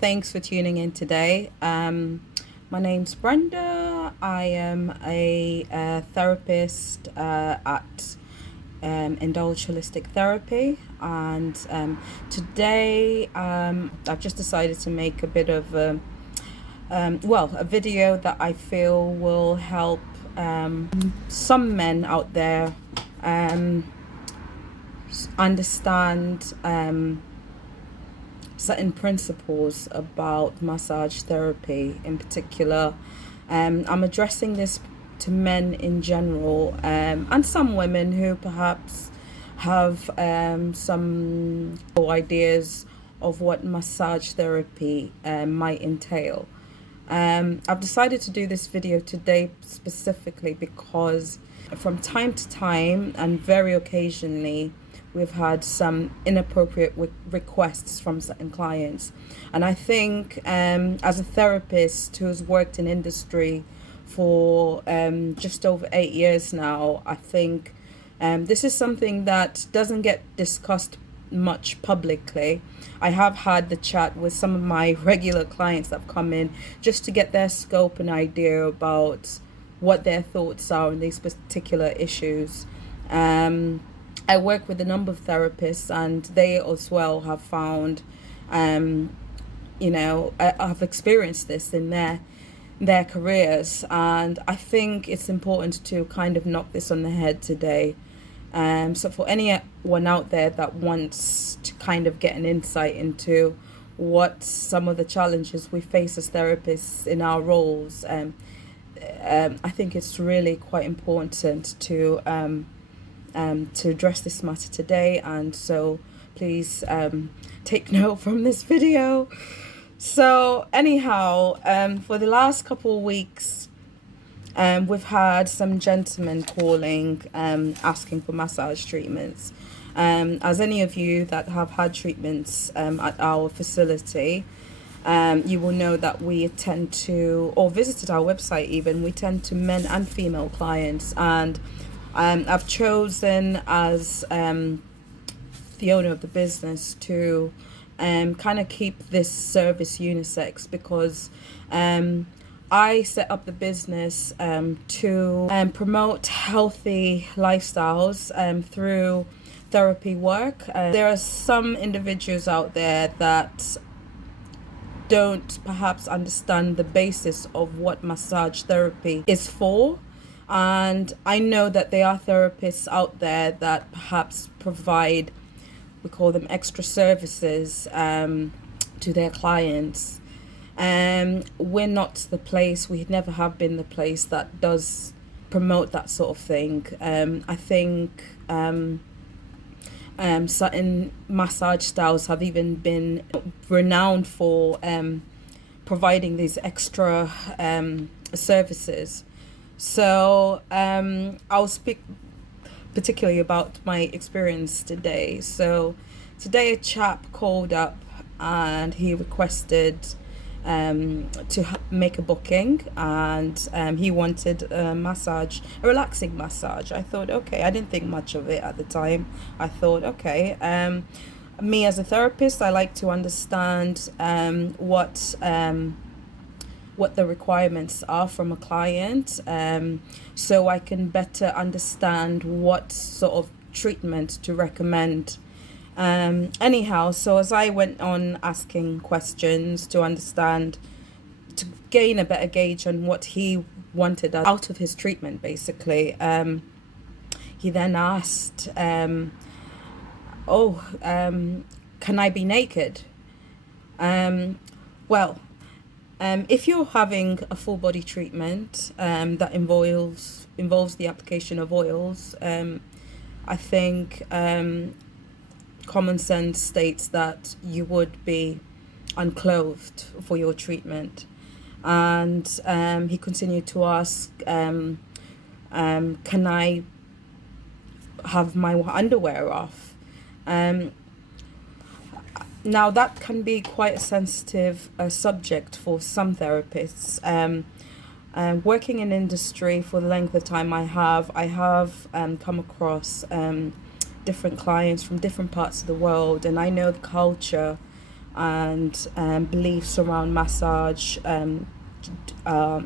Thanks for tuning in today. My name's Brenda. I am a therapist at Indulge Holistic Therapy, and today I've just decided to make a bit of a video that I feel will help some men out there understand certain principles about massage therapy in particular. I'm addressing this to men in general, and some women who perhaps have some ideas of what massage therapy might entail. I've decided to do this video today specifically because from time to time and very occasionally we've had some inappropriate requests from certain clients. And I think as a therapist who's worked in industry for just over 8 years now, I think this is something that doesn't get discussed much publicly. I have had the chat with some of my regular clients that have come in just to get their scope and idea about what their thoughts are on these particular issues. I work with a number of therapists, and they as well have found, I've experienced this in their careers, and I think it's important to kind of knock this on the head today. So for anyone out there that wants to kind of get an insight into what some of the challenges we face as therapists in our roles, I think it's really quite important to address this matter today, and so please take note from this video. So anyhow, for the last couple of weeks, we've had some gentlemen calling asking for massage treatments. As any of you that have had treatments at our facility, you will know that we tend to, or visited our website even, we tend to men and female clients, and I've chosen as the owner of the business to kind of keep this service unisex because I set up the business to promote healthy lifestyles through therapy work. There are some individuals out there that don't perhaps understand the basis of what massage therapy is for. And I know that there are therapists out there that perhaps provide, we call them extra services to their clients. We're not the place, we never have been the place that does promote that sort of thing. I think certain massage styles have even been renowned for providing these extra services. So I'll speak particularly about my experience today. So today a chap called up and he requested to make a booking, and he wanted a massage, a relaxing massage. I thought, okay, I didn't think much of it at the time. I thought, okay, me as a therapist, I like to understand what the requirements are from a client, so I can better understand what sort of treatment to recommend. Anyhow, so as I went on asking questions to understand, to gain a better gauge on what he wanted out of his treatment, basically, he then asked, can I be naked? If you're having a full body treatment that involves the application of oils, I think common sense states that you would be unclothed for your treatment. And he continued to ask, can I have my underwear off? Now that can be quite a sensitive subject for some therapists. Working in industry for the length of time I have come across different clients from different parts of the world, and I know the culture and beliefs around massage uh,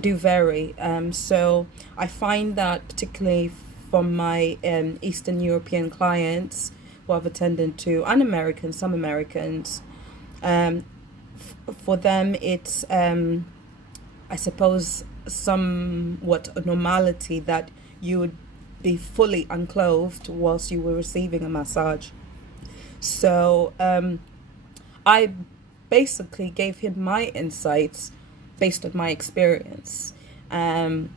do vary. So I find that particularly from my Eastern European clients who I've attended to, and Americans, some Americans, um, for them it's I suppose somewhat a normality that you would be fully unclothed whilst you were receiving a massage. So I basically gave him my insights based on my experience. Um,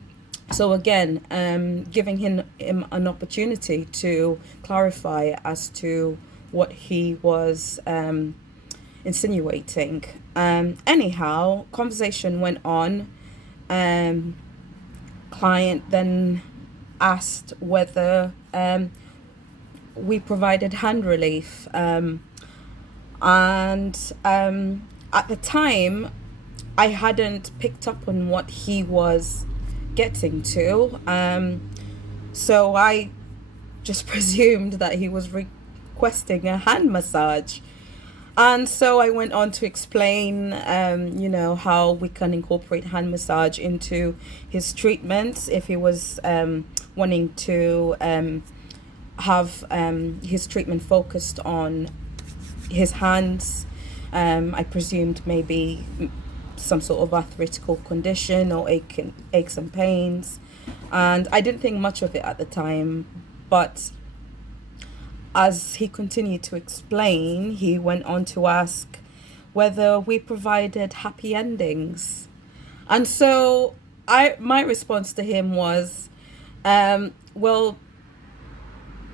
so again, giving him an opportunity to clarify as to what he was insinuating. Anyhow, conversation went on. Um, Client then asked whether we provided hand relief. And at the time, I hadn't picked up on what he was getting to. So I just presumed that he was requesting a hand massage. And so I went on to explain, how we can incorporate hand massage into his treatments if he was wanting to have his treatment focused on his hands. I presumed maybe some sort of arthritical condition or aches and pains. And I didn't think much of it at the time, but as he continued to explain, he went on to ask whether we provided happy endings. And so my response to him was, well,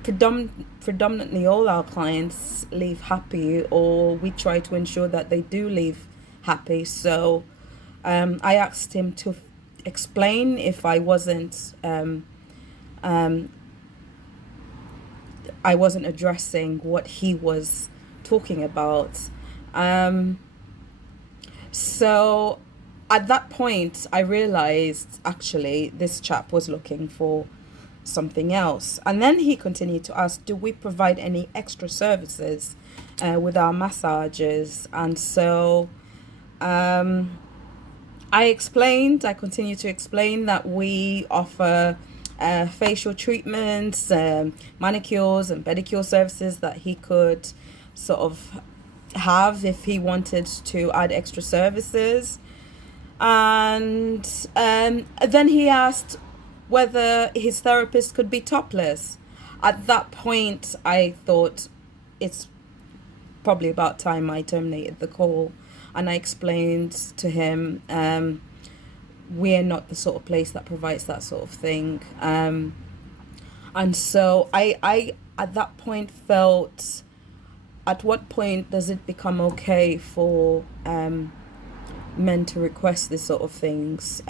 predominantly all our clients leave happy, or we try to ensure that they do leave happy. So I asked him to explain if I wasn't addressing what he was talking about. So at that point, I realized actually this chap was looking for something else. And then he continued to ask, do we provide any extra services with our massages? And so I continue to explain that we offer facial treatments, manicures and pedicure services that he could sort of have if he wanted to add extra services. And then he asked whether his therapist could be topless. At that point, I thought it's probably about time I terminated the call. And I explained to him, we're not the sort of place that provides that sort of thing. And so I at that point felt, at what point does it become okay for men to request this sort of things?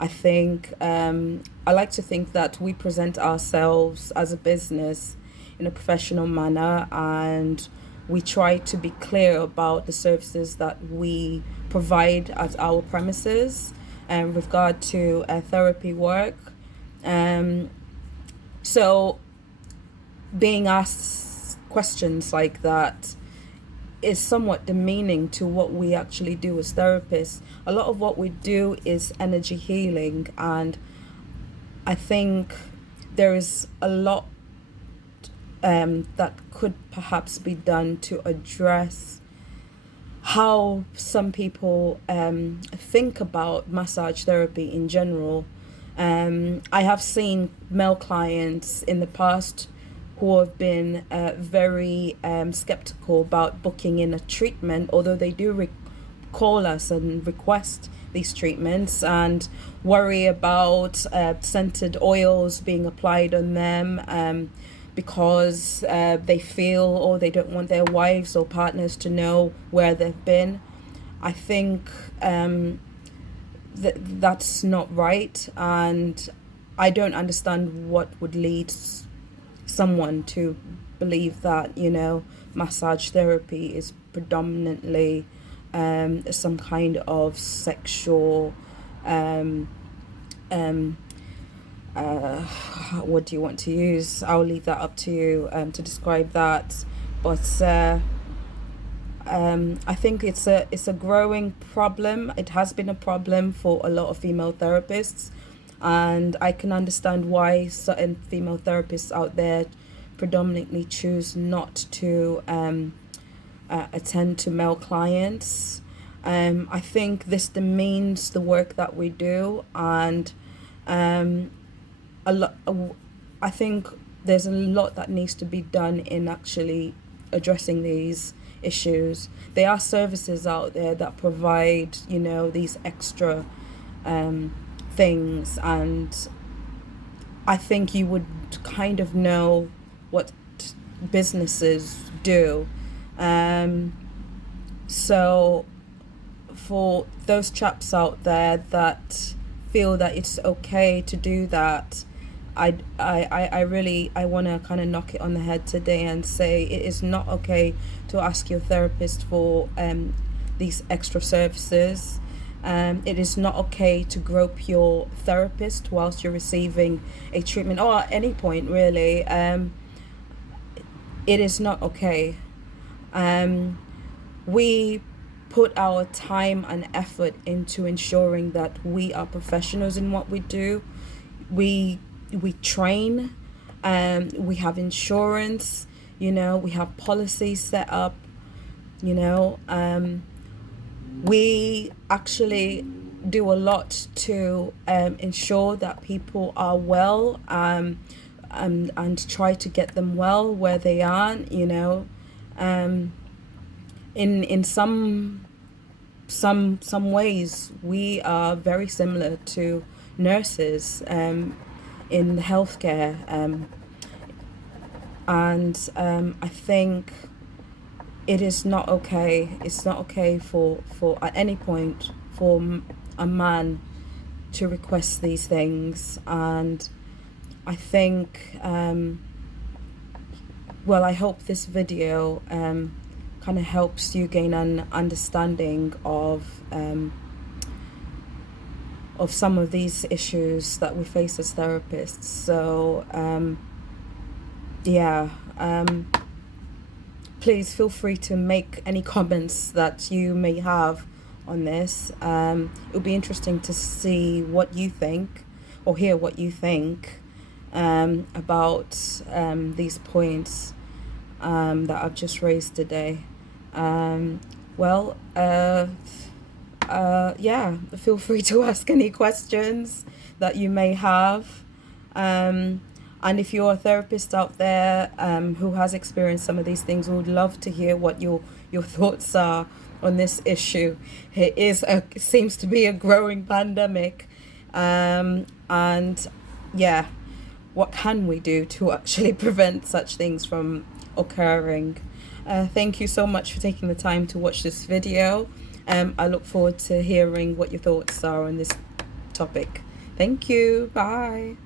I think I like to think that we present ourselves as a business in a professional manner, and we try to be clear about the services that we provide at our premises with regard to therapy work. So being asked questions like that is somewhat demeaning to what we actually do as therapists. A lot of what we do is energy healing, and I think there is a lot that could perhaps be done to address how some people think about massage therapy in general. I have seen male clients in the past who have been very skeptical about booking in a treatment, although they do call us and request these treatments, and worry about scented oils being applied on them because they feel, or they don't want their wives or partners to know where they've been. I think that's not right, and I don't understand what would lead someone to believe that, massage therapy is predominantly some kind of sexual what do you want to use? I'll leave that up to you to describe that. But I think it's a growing problem. It has been a problem for a lot of female therapists, and I can understand why certain female therapists out there predominantly choose not to attend to male clients. I think this demeans the work that we do, and a lot. I think there's a lot that needs to be done in actually addressing these issues. There are services out there that provide, these extra things, and I think you would kind of know what businesses do. So for those chaps out there that feel that it's okay to do that, I really want to kind of knock it on the head today and say it is not okay to ask your therapist for these extra services. It is not okay to grope your therapist whilst you're receiving a treatment, or at any point really. It is not okay. We put our time and effort into ensuring that we are professionals in what we do. We train, we have insurance, we have policies set up, we actually do a lot to ensure that people are well, and try to get them well where they aren't, in some ways we are very similar to nurses in the healthcare, and I think it is not okay. It's not okay for at any point for a man to request these things, and I think I hope this video kind of helps you gain an understanding of some of these issues that we face as therapists. So please feel free to make any comments that you may have on this. It'll be interesting to see what you think, or hear what you think about these points that I've just raised today. Feel free to ask any questions that you may have. And if you're a therapist out there who has experienced some of these things, we would love to hear what your thoughts are on this issue. It seems to be a growing pandemic. What can we do to actually prevent such things from occurring? Thank you so much for taking the time to watch this video. I look forward to hearing what your thoughts are on this topic. Thank you. Bye.